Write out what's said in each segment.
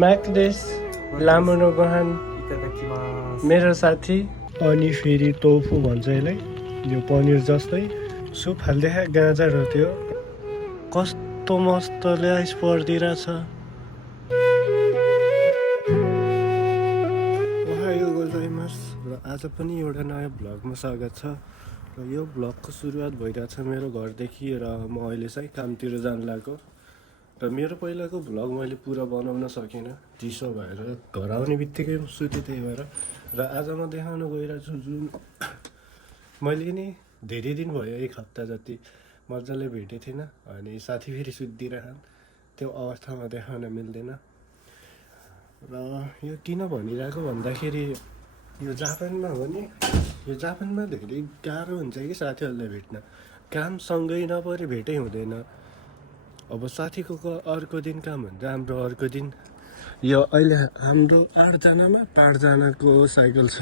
म्याक्डेस लामुनो गहान मेरो साथी अनि फेरि टोफु भन्छ यसलाई यो पनिर जस्तै सुप हाल्दै गाजरहरू थियो कस्तो मस्तले आइस परिदिरहेछ ओहायो गोजाइमास र आज पनि एउटा नयाँ भ्लगमा स्वागत छ र यो भ्लगको सुरुवात भइरहेछ मेरो घरदेखि र म अहिले चाहिँ कामतिर जान लाग्यो र मेरो पहिलाको भ्लग मैले पुरा बनाउन सकिनँ चिसो भएर घर आउने बित्तिकै सुतेँ त्यही भएर र आज म देखाउन गइरहेको छु जुन मैले नि धेरै दिन भयो एक हप्ता जति मजाले भेटेको थिइनँ अनि साथी फेरि सुत्दिरहन् त्यो अवस्थामा देखाउन मिल्दैन र यो किन भनिरहेको भन्दाखेरि यो जापानमा हो नि यो जापानमा धेरै गाह्रो हुन्छ कि साथीहरूलाई भेट्न कामसँगै नपरे भेटै हुँदैन अब साथीको अर्को दिन काम हुन्छ हाम्रो अर्को दिन यो अहिले हाम्रो 8जनामा 5जनाको साइकल छ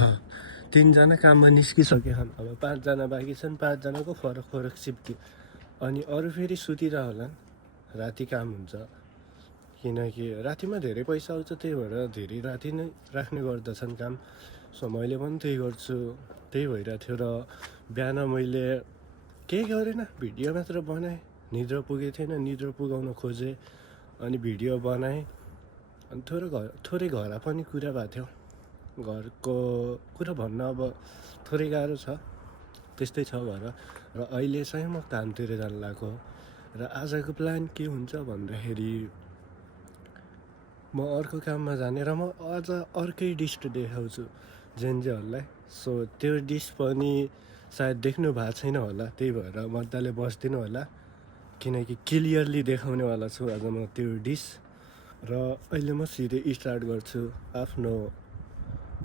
3जना काममा निस्किसकेछन् अब 5जना बाँकी छन् 5जनाको फरक फरक सिफ्ट अनि अरू फेरि सुतिरह होला राति काम हुन्छ किनकि रातिमा धेरै पैसा आउँछ त्यही भएर धेरै राति नै राख्ने गर्दछन् काम सो मैले पनि त्यही गर्छु त्यही भइरहेको थियो र बिहान मैले केही गरेन भिडियो मात्र बनाएँ निद्रा पुगेको थिएन निद्रा पुगाउन खोजेँ अनि भिडियो बनाएँ अनि थोरै घर पनि कुरा भएको थियो घरको कुरा भन्न अब थोरै गाह्रो छ त्यस्तै छ घर र अहिले चाहिँ म कामतिर जान लाग्यो र आजको प्लान के हुन्छ भन्दाखेरि म अर्को काममा जाने र म अझ अर्कै डिस देखाउँछु जेन्जेहरूलाई सो त्यो डिस पनि सायद देख्नु भएको छैन होला त्यही भएर मजाले बस्दिनु होला किनकि क्लियरली देखाउनेवाला छु आज म त्यो डिस र अहिले म सिधै स्टार्ट गर्छु आफ्नो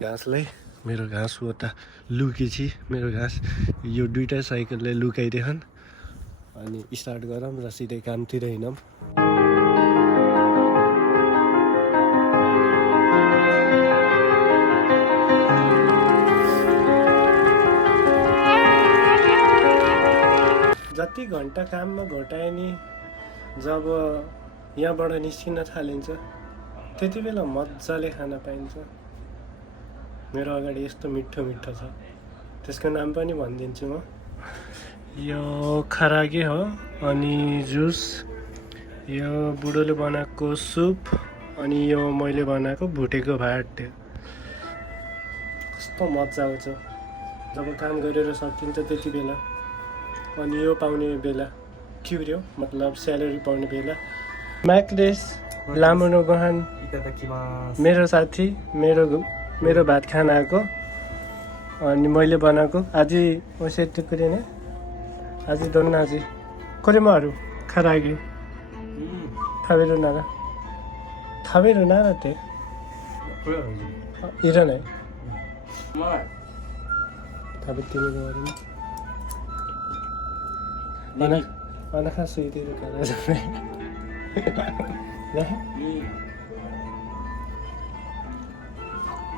घाँसलाई मेरो घाँस हो त लुकेपछि मेरो घाँस यो दुइटै साइकलले लुकाइदिएछन् अनि स्टार्ट गरौँ र सिधै कामतिर हिँडौँ जति घन्टा काममा घटाए नि जब यहाँबाट निस्किन थालिन्छ त्यति बेला मजाले खान पाइन्छ मेरो अगाडि यस्तो मिठो मिठो छ त्यसको नाम पनि भनिदिन्छु म यो खरागे हो अनि जुस यो बुढोले बनाएको सुप अनि यो मैले बनाएको भुटेको भात कस्तो मजा आउँछ जब काम गरेर सकिन्छ त्यति बेला अनि यो पाउने बेला क्युर्यो मतलब स्यालेरी पाउने बेला म्याक्डेस लामुनो गहान मेरो साथी मेरो भात खान आएको अनि मैले बनाएको आज ओसेट कुरेन आज दोन आज कोरेमाहरू खरागे खाबेरो नारा ते इरनै खाबेतिने गरौँ Anak kasi dito ka na sa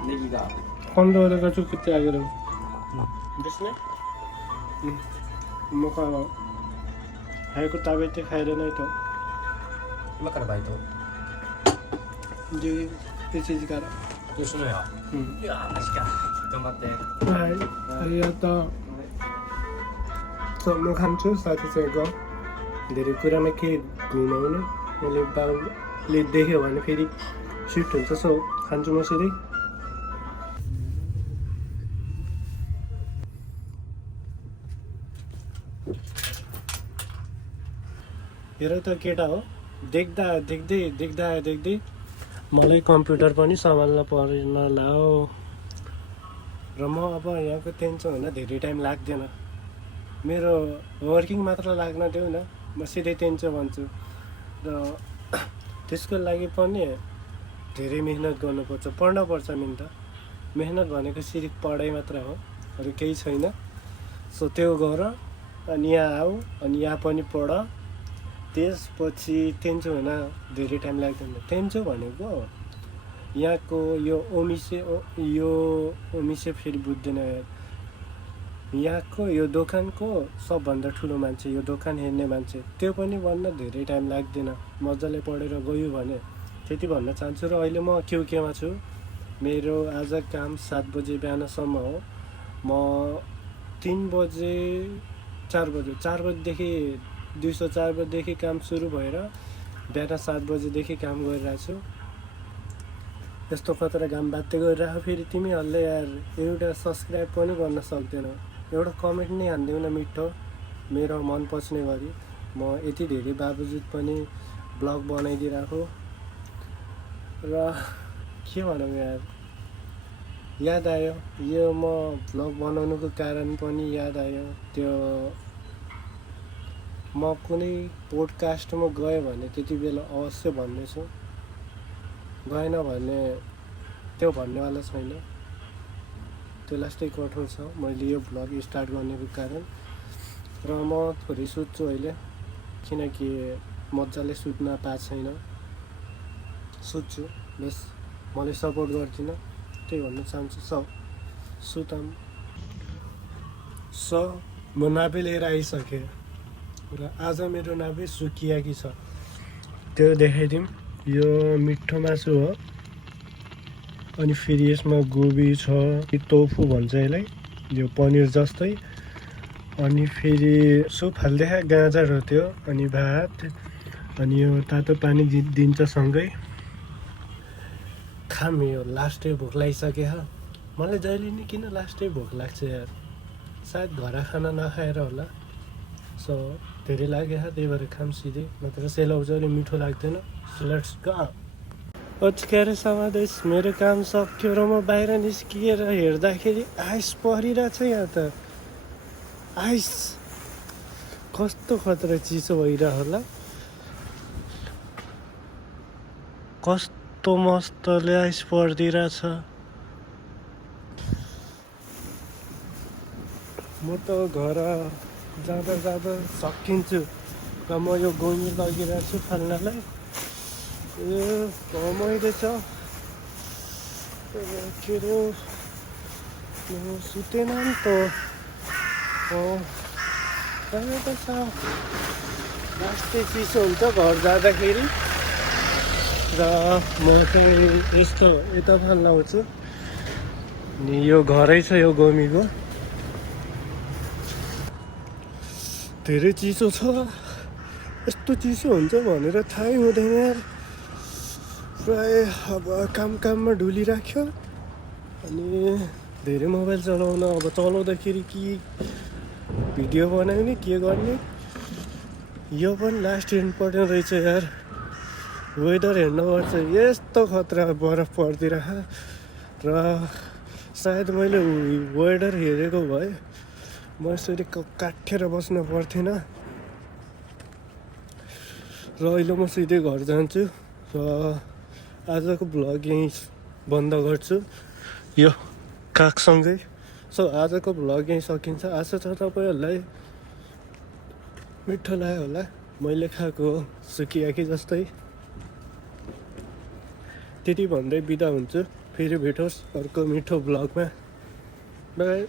Negiga. Kondo daga chukutte ageru. Desu ne? Moka wa hayaku tabete kairanai to. Ima kara baito. 11時から。吉野家。いやマジか。頑張って。はい。ありがとう。म खान्छु साथीसँग धेरै कुरामा के घुमाउने मैले देख्यो भने फेरि सिफ्ट हुन्छ सो खान्छु म सिधै हेर त केटा हो देख्दै मलाई कम्प्युटर पनि सम्हाल्न परेन ला हो र म अब यहाँको टेन्सन होइन धेरै टाइम लाग्दैन मेरो वर्किङ मात्र लाग्न देऊ न म सिधै टेन्सन भन्छु र त्यसको लागि पनि धेरै मेहनत गर्नुपर्छ पढ्नुपर्छ नि त मेहनत भनेको सिर्फ पढाइ मात्र हो अरू केही छैन सो त्यो गर अनि यहाँ आऊ अनि यहाँ पनि पढ त्यसपछि टेन्सन हुन धेरै टाइम लाग्दैन टेन्सन भनेको यहाँको यो ओमिसे फेरि बुझ्दैन यहाँको यो दोकानको सबभन्दा ठुलो मान्छे यो दोकान हेर्ने मान्छे त्यो पनि भन्न धेरै टाइम लाग्दैन मजाले पढेर गयो भने त्यति भन्न चाहन्छु। र अहिले म केमा छु। मेरो आज काम 7 बजे बिहानसम्म हो। म 3 बजे 4 बजेदेखि दिउँसो 4 बजेदेखि काम सुरु भएर बिहान 7 बजेदेखि काम गरिरहेको छु। यस्तो खतरा घाम बाध्य गरिरहेको। फेरि तिमीहरूले यार एउटा सब्सक्राइब पनि गर्न सक्दैन, एउटा कमेन्ट नै हानिदेऊ न मिठो, मेरो मन पच्ने गरी। म यति धेरै बावजुद पनि ब्लग बनाइदिरहेको। र के भनौँ यार, याद आयो यो म भ्लग बनाउनुको कारण पनि याद आयो। त्यो म कुनै पोडकास्टमा गएँ भने त्यति बेला अवश्य भन्नेछु, गएन भने त्यो भन्नेवाला छैन। त्यो लास्टै कठोर छ मैले यो भ्लग स्टार्ट गर्नेको कारण। र म थोरै सुत्छु अहिले, किनकि मजाले सुत्न पाएको छैन। सुत्छु, बस मलाई सपोर्ट गर्दिन, त्यही भन्न चाहन्छु। सुताम। म नाभे लिएर आइसकेँ र आज मेरो नाभे सुकियाकी छ, त्यो देखाइदिउँ। यो मिठो मासु हो, अनि फेरि यसमा गोबी छ, टोफु भन्छ यसलाई, यो पनिर जस्तै। अनि फेरि सुप हाल्दै गाजर हो त्यो, अनि भात, अनि यो तातो पानी दिन्छ सँगै। खाम, यो लास्टै भोक लागिसक्यो। मलाई जहिले नि किन लास्टै भोक लाग्छ यार, सायद घर खाना नखाएर होला। धेरै लाग्यो, त्यही भएर खाम सिधै, नत्र सेलाउँछ मिठो लाग्दैन। Let's go. ओछ्क्याएर समादेश, मेरो काम सक्यो र म बाहिर निस्किएर हेर्दाखेरि आइस परिरहेछ। यहाँ त आइस कस्तो खतरा चिसो भइरह होला, कस्तो मस्तले आइस परिदिरहेछ। म त घर जाँदा सकिन्छु र म यो गोमी लगिरहेको छु फाल्नलाई। मैले छ के अरे सुतेन नि त। लास्टै चिसो हुन्छ घर जाँदाखेरि। र म चाहिँ यस्तो यता फाल्न आउँछु। अनि यो घरै छ यो गोमीको। धेरै चिसो छ, यस्तो चिसो हुन्छ भनेर थाहै हुँदैन यार। प्राय अब काममा ढुलिराख्यो, अनि धेरै मोबाइल चलाउन, अब चलाउँदाखेरि कि भिडियो बनाउने के गर्ने, यो पनि लास्ट इम्पोर्टेन्ट रहेछ यार। वेदर हेर्नुपर्छ, यस्तो खतरा बरफ परिदिरह। र सायद मैले वेदर हेरेको भए म यसरी काटेर बस्न पर्थेन। र अहिले म सिधै घर जान्छु र आजको भ्लग यहीँ बन्द गर्छु यो कागसँगै। आजको भ्लग यहीँ सकिन्छ। आशा छ तपाईँहरूलाई मिठो लाग्यो होला, मैले खाएको सुकियाकी जस्तै। त्यति भन्दै बिदा हुन्छु, फेरि भेटोस् अर्को मिठो भ्लगमा। बाई।